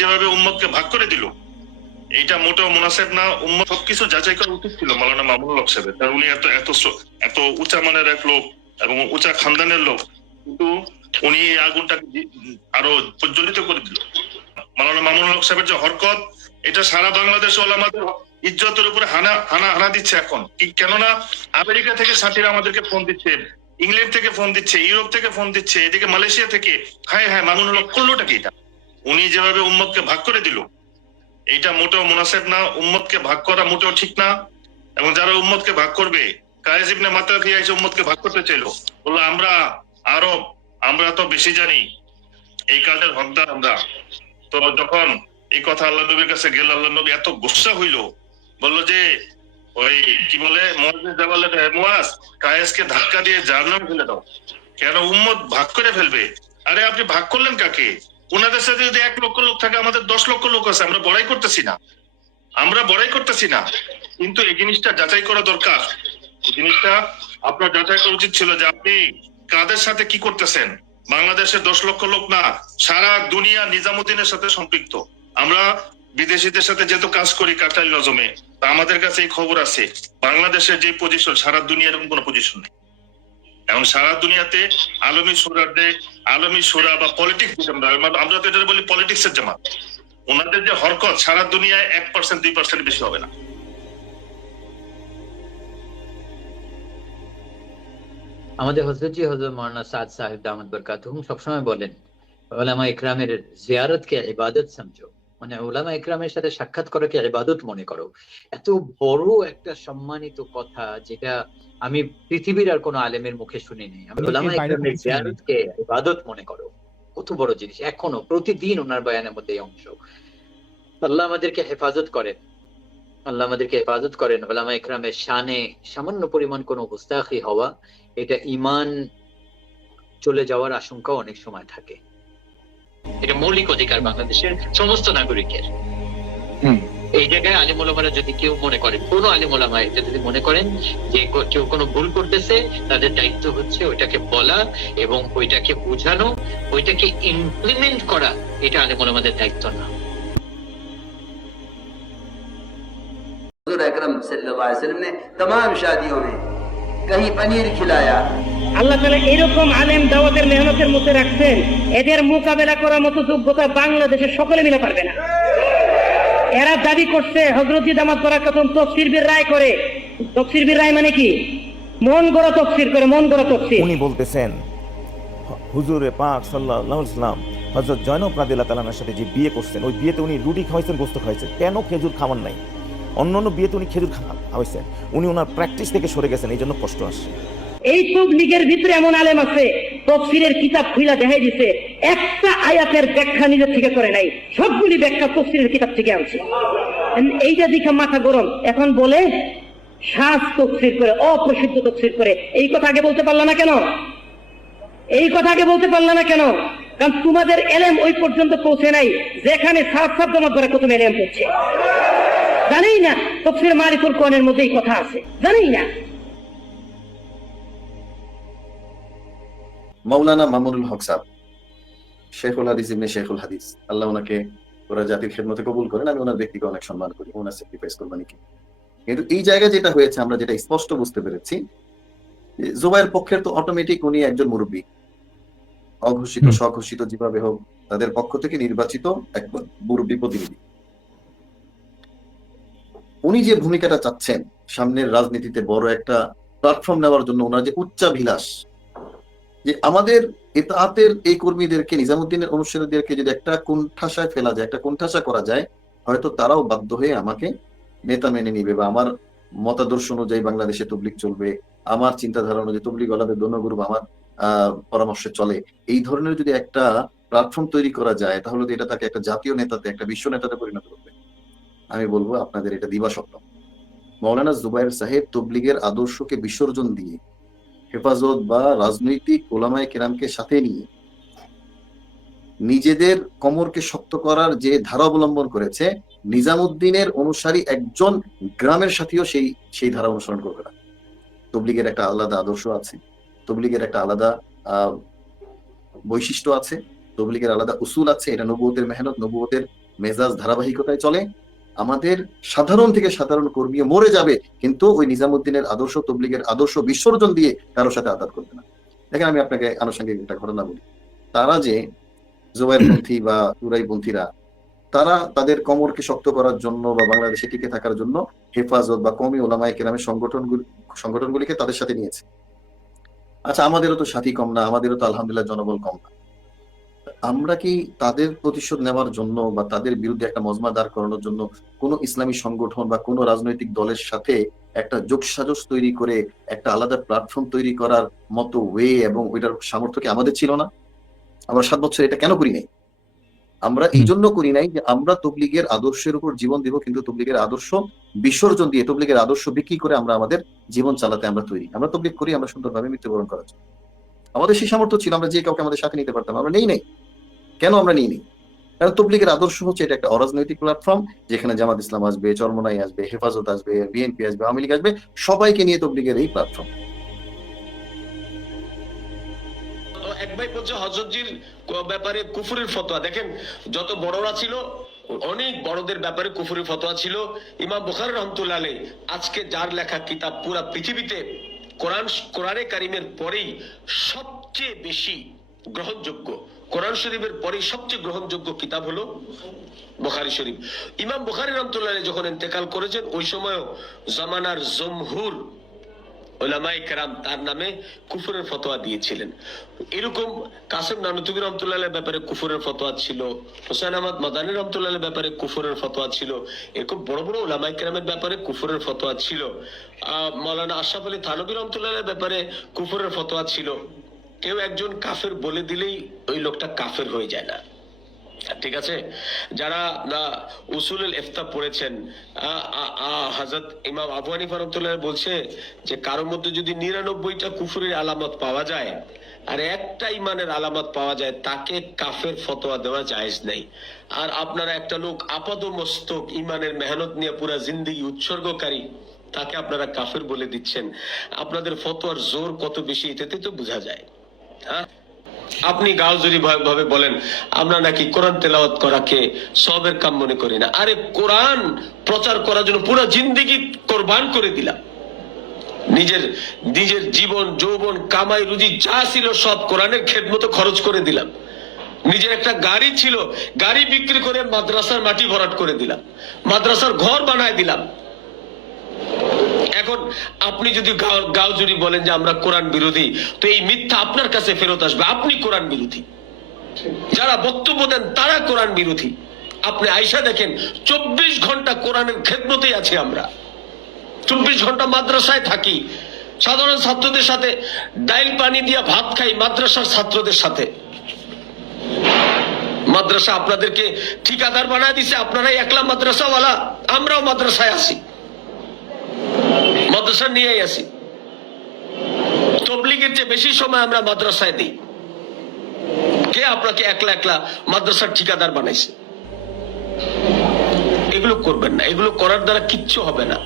যেভাবে উম্মতকে ভাগ করে দিল, এইটা মোটেও মুনাসেব না। উম্মত সবকিছু যাচাই করা উচিত ছিল মালানা মামুনুল হক সাহেবের। কারণ উনি এত এত এত উঁচা মানের এক লোক এবং উঁচা খানদানের লোক। কিন্তু উনি এই আগুনটাকে আরও প্রজ্বলিত করে দিল। মালানা মামুনুল হক সাহেবের যে হরকত, এটা সারা বাংলাদেশ ওলামাদের ইজ্জতের উপরে হানা হানা হানা দিচ্ছে এখন। কেননা আমেরিকা থেকে সাথীরা আমাদেরকে ফোন দিচ্ছে, ইংল্যান্ড থেকে ফোন দিচ্ছে, ইউরোপ থেকে ফোন দিচ্ছে, এদিকে মালয়েশিয়া থেকে। হ্যাঁ হ্যাঁ মামুনুল হক করলোটা কি এটা? উনি যেভাবে উম্মতকে ভাগ করে দিল, এইটা মোটেও মুনাসেব না, উম্মতকে ভাগ করা মোটেও ঠিক না। এবং যারা উম্মতকে ভাগ করবে কায়েজ ইবনে এসে উম্মতকে ভাগ করতে চাইলো। বলল, আমরা আরব, আমরা তো বেশি জানি, এই কাজের হকদার আমরা। তো যখন এই কথা আল্লাহ নবীর কাছে গেল, আল্লাহ নবী এত গুসা হইল। বলল যে, ওই কি বলে কায়েসকে ধাক্কা দিয়ে জাহান্নামে ফেলে দাও। কেন উম্মত ভাগ করে ফেলবে? আরে আপনি ভাগ করলেন কাকে? ওনাদের সাথে যদি এক লক্ষ লোক থাকে, আমাদের দশ লক্ষ লোক আছে, আমরা বড়াই করতেছি না। আমরা বড়াই করতেছি না। কিন্তু এই জিনিসটা যাচাই করা দরকার। জিনিসটা আপনার যাচাই করা উচিত ছিল যে আপনি কাদের সাথে কি করতেছেন? বাংলাদেশের দশ লক্ষ লোক না, সারা দুনিয়া নিজামুদ্দিনের সাথে সম্পৃক্ত। আমরা বিদেশিদের সাথে যেহেতু কাজ করি কাটাইল নজমে, তা আমাদের কাছে এই খবর আছে। বাংলাদেশের যে পজিশন সারা দুনিয়ার এরকম কোনো পজিশন নেই। এখন সারা দুনিয়াতে আলমী সুরার যে আলমী সুরা বা পলিটিক্স আমরা তো এটা বলি পলিটিক্স এর জামাত। ওনাদের যে হরকত সারা দুনিয়ায় এক পার্সেন্ট দুই পার্সেন্ট বেশি হবে না। আমাদের হজরতজি হজরত মৌলানা সাদ সাহেব দামদ বরকাতুহুম সবসময় বলেন ওলামা ইকরামের জিয়ারতকে ইবাদত সমঝো মানে ওলামা ইকরামের সাথে সাক্ষাৎ করাকে ইবাদত মনে করো? এত বড় একটা সম্মানিত কথা যেটা আমি পৃথিবীর আর কোনো আলেমের মুখে শুনি শুনিনি আমি ওলামা ইকরামের জিয়ারতকে ইবাদত মনে করো। কত বড় জিনিস। এখনও প্রতিদিন ওনার বয়ানের মধ্যে এই অংশ। আল্লাহ আমাদেরকে হেফাজত করেন। আল্লাহ আমাদেরকে হেফাজত করেন। ওলামা ইকরামের শানে সামান্য পরিমাণ কোনো গুস্তাখি হওয়া এটা ইমান চলে যাওয়ার আশঙ্কা অনেক সময় থাকে। এটা মৌলিক অধিকার বাংলাদেশের সমস্ত নাগরিকের হুম। এই জায়গায় আলিমুলামারা যদি কেউ মনে করেন কোন আলিমুলামা এটা যদি মনে করেন যে কো- কেউ কোনো ভুল করতেছে তাদের দায়িত্ব হচ্ছে ওইটাকে বলা এবং ওইটাকে বোঝানো ওইটাকে ইমপ্লিমেন্ট করা এটা আলিমুলামাদের দায়িত্ব না हजूर अकरम सल्लल्लाहु अलैहि वसल्लम ने तमाम शादियों में कहीं पनीर खिलाया আল্লাহ তালা এরকম আলেম দাওয়াতের মেহনতের মধ্যে রাখছেন, এদের মোকাবেলা করার মতো যোগ্যতা বাংলাদেশের সকলে মিলে পারবে না। এরা দাবি করছে হজরত দামাত করার কথম তফসির বীর রায় করে। তফসির বীর রায় মানে কি? মন গড়া তফসির করে, মন গড়া তফসির। উনি বলতেছেন, হুজুরে পাক সাল্লাহ ইসলাম হজরত জয়নব রাদিল্লাহ তালানার সাথে যে বিয়ে করছেন, ওই বিয়েতে উনি রুটি খাওয়াইছেন, গোস্ত খাওয়াইছেন। কেন খেজুর খাওয়ান নাই? অন্য অন্য বিয়েতে উনি খেজুর খা- খাওয়াইছেন। উনি ওনার প্র্যাকটিস থেকে সরে গেছেন এই জন্য কষ্ট আসছে। এই সব লীগের ভিতরে এমন আলেম আছে, তফসিরের কিতাব খুইলা দেখাই দিছে, একটা আয়াতের ব্যাখ্যা নিজের থেকে করে নাই, সবগুলি ব্যাখ্যা তফসিরের কিতাব থেকে আনছে। এইটা দেখে মাথা গরম। এখন বলে শ্বাস তফসির করে, অপ্রসিদ্ধ তফসির করে, এই কথা আগে বলতে পারলা না কেন? এই কথা আগে বলতে পারলা না কেন? কারণ তোমাদের এলেম ওই পর্যন্ত পৌঁছে নাই, যেখানে সাত সাত জমা করে প্রথম এলেম পড়ছে জানেই না, তফসির মারিফুল কোরআনের মধ্যে এই কথা আছে। জানেই না। মৌলানা মামুনুল হক সাহ শেখুল হাদিস ইবনে শেখুল হাদিস। আল্লাহ ওনাকে ওরা জাতির খেদমতে কবুল করেন আমি ওনার ব্যক্তিকে অনেক সম্মান করি ওনার স্যাক্রিফাইস করবানি কি কিন্তু এই জায়গায় যেটা হয়েছে আমরা যেটা স্পষ্ট বুঝতে পেরেছি যে জুবাইর পক্ষের তো অটোমেটিক উনি একজন মুরব্বী। অঘোষিত স্বঘোষিত যেভাবে হোক তাদের পক্ষ থেকে নির্বাচিত এক মুরব্বী প্রতিনিধি। উনি যে ভূমিকাটা চাচ্ছেন সামনের রাজনীতিতে বড় একটা প্ল্যাটফর্ম নেওয়ার জন্য ওনার যে উচ্চাভিলাষ যে আমাদের এতাতের এই কর্মীদেরকে, নিজামুদ্দিনের অনুসারীদেরকে যদি একটা কোণঠাসায় ফেলা যায়, একটা কোণঠাসা করা যায়, হয়তো তারাও বাধ্য হয়ে আমাকে নেতা মেনে নিবে বা আমার মতাদর্শ অনুযায়ী বাংলাদেশে তবলিক চলবে, আমার চিন্তাধারা অনুযায়ী তবলিক আলাদা দনগ্রুপ আমার আহ পরামর্শে চলে। এই ধরনের যদি একটা প্ল্যাটফর্ম তৈরি করা যায়, তাহলে তো এটা তাকে একটা জাতীয় নেতাতে, একটা বিশ্ব নেতাতে পরিণত করবে। আমি বলব আপনাদের এটা দিবা স্বপ্ন মৌলানা জুবাইর সাহেব তবলিগের আদর্শকে বিসর্জন দিয়ে হেফাজত বা রাজনৈতিক ওলামায় কেরামকে সাথে নিয়ে নিজেদের কোমরকে শক্ত করার যে ধারা অবলম্বন করেছে, নিজামুদ্দিনের অনুসারী একজন গ্রামের সাথেও সেই সেই ধারা অনুসরণ করবে না। তবলিগের একটা আলাদা আদর্শ আছে, তবলিগের একটা আলাদা বৈশিষ্ট্য আছে, তবলিগের আলাদা উসুল আছে, এটা নবুয়তের মেহনত, নবুয়তের মেজাজ ধারাবাহিকতায় চলে। আমাদের সাধারণ থেকে সাধারণ কর্মী মরে যাবে, কিন্তু ওই নিজামুদ্দিনের আদর্শ তবলিগের আদর্শ বিসর্জন দিয়ে কারোর সাথে আঘাত করবে না। দেখেন আমি আপনাকে আনুষঙ্গিক একটা ঘটনা বলি। তারা যে জোবাইরপন্থী বা তুরাইপন্থীরা তারা তাদের কমরকে শক্ত করার জন্য বা বাংলাদেশে টিকে থাকার জন্য হেফাজত বা কমি ওলামায় কেরামের সংগঠনগুলি, সংগঠনগুলিকে তাদের সাথে নিয়েছে। আচ্ছা আমাদেরও তো সাথী কম না, আমাদেরও তো আলহামদুলিল্লাহ জনবল কম না। আমরা কি তাদের প্রতিশোধ নেওয়ার জন্য বা তাদের বিরুদ্ধে একটা মজমা দাঁড় করানোর জন্য কোনো ইসলামী সংগঠন বা কোনো রাজনৈতিক দলের সাথে একটা যোগসাজস তৈরি করে একটা আলাদা প্ল্যাটফর্ম তৈরি করার মতো ওয়ে এবং ওইটার সামর্থ্য কি আমাদের ছিল না? আমরা সাত বছর এটা কেন করি নাই? আমরা এই জন্য করি নাই যে আমরা তবলিগের আদর্শের উপর জীবন দিব কিন্তু তবলিগের আদর্শ বিসর্জন দিয়ে তবলিগের আদর্শ বিক্রি করে আমরা আমাদের জীবন চালাতে আমরা তৈরি। আমরা তবলিগ করি আমরা সুন্দরভাবে মৃত্যুবরণ করার জন্য। আমাদের সেই সামর্থ্য ছিল আমরা যে কাউকে আমাদের সাথে নিতে পারতাম আমরা নেই নেই। কেন আমরা নিই কারণ তবলিগের আদর্শ হচ্ছে এটা একটা অরাজনৈতিক প্ল্যাটফর্ম যেখানে জামাত ইসলাম আসবে, চরমনাই আসবে, হেফাজত আসবে বিএনপি আসবে, আওয়ামী লীগ আসবে, সবাইকে নিয়ে তবলিগের এই প্ল্যাটফর্ম এক ভাই বলছে, হজরতজির ব্যাপারে কুফুরের ফতোয়া। দেখেন, যত বড়রা ছিল, অনেক বড়দের ব্যাপারে কুফুরের ফতোয়া ছিল। ইমাম বুখার রহমতুল্লাহ আজকে যার লেখা কিতাব পুরা পৃথিবীতে কোরআন, কোরআনে কারিমের পরেই সবচেয়ে বেশি গ্রহণযোগ্য। কোরআন শরীফের পরে সবচেয়ে গ্রহণযোগ্য কিতাব হলো বুখারী শরীফ। ইমাম বুখারী রহমতুল্লাহ যখন ইন্তেকাল করেছেন, ওই সময়ও জামানার জমহুর ওলামাই কেরাম তার নামে কুফুরের ফতোয়া দিয়েছিলেন। এরকম কাসেম নানুতুবি রহমতুল্লাহ ব্যাপারে কুফুরের ফতোয়া ছিল হোসেন আহমদ মাদানী রহমতুল্লাহ ব্যাপারে কুফুরের ফতোয়া ছিল, এরকম বড় বড় ওলামাই কেরামের ব্যাপারে কুফুরের ফতোয়া ছিল। আহ মৌলানা আশরাফ আলী থানবী রহমতুল্লাহ ব্যাপারে কুফুরের ফতোয়া ছিল। কেউ একজন কাফের বলে দিলেই ওই লোকটা কাফের হয়ে যায় না। ঠিক আছে? যারা উসুল ইফতা পড়েছেন হজরত ইমাম আবু হানিফা রহমতুল্লাহ বলছে যে, কারোর মধ্যে যদি নিরানব্বইটা কুফুরের আলামত পাওয়া যায় আর একটা ইমানের আলামত পাওয়া যায়, তাকে কাফের ফতোয়া দেওয়া জায়েজ নেই। আর আপনারা একটা লোক আপাদ মস্তক ইমানের মেহনত নিয়ে পুরা জিন্দিগি উৎসর্গকারী, তাকে আপনারা কাফের বলে দিচ্ছেন। আপনাদের ফতোয়ার জোর কত বেশি এটাতে তো বোঝা যায়। হ্যাঁ? আপনি গাওজুরি ভাবে বলেন, আমরা নাকি কোরআন তেলাওয়াত করাকে সবের কাম মনে করি না। আরে কোরআন প্রচার করার জন্য পুরো জিন্দিগি কোরবান করে দিলাম। নিজের নিজের জীবন, যৌবন, কামাই, রুজি, যা ছিল সব কোরআনের খেদমতো খরচ করে দিলাম। নিজের একটা গাড়ি ছিল, গাড়ি বিক্রি করে মাদ্রাসার মাটি ভরাট করে দিলাম। মাদ্রাসার ঘর বানায় দিলাম। এখন আপনি যদি গাও- গাওজুরি বলেন যে আমরা কোরআন বিরোধী, তো এই মিথ্যা আপনার কাছে ফেরত আসবে। আপনি কোরআন বিরোধী। যারা বক্তব্য দেন, তারা কোরআন বিরোধী। আপনি আয়সা দেখেন, চব্বিশ ঘণ্টা কোরআনের খেদমতেই আছি আমরা। চব্বিশ ঘণ্টা মাদ্রাসায় থাকি। সাধারণ ছাত্রদের সাথে ডাইল পানি দিয়ে ভাত খাই মাদ্রাসার ছাত্রদের সাথে। মাদ্রাসা আপনাদেরকে ঠিকাদার বানায় দিছে, আপনারাই একলা মাদ্রাসাওয়ালা, আমরাও মাদ্রাসায় আছি। মাদ্রাসা নিয়ে আসি তবলিগের চেয়ে বেশি সময় আমরা মাদ্রাসায় দিই। কে আপনাকে একলা একলা মাদ্রাসার ঠিকাদার বানাইছে? এগুলো করবেন না। এগুলো করার দ্বারা কিচ্ছু হবে না।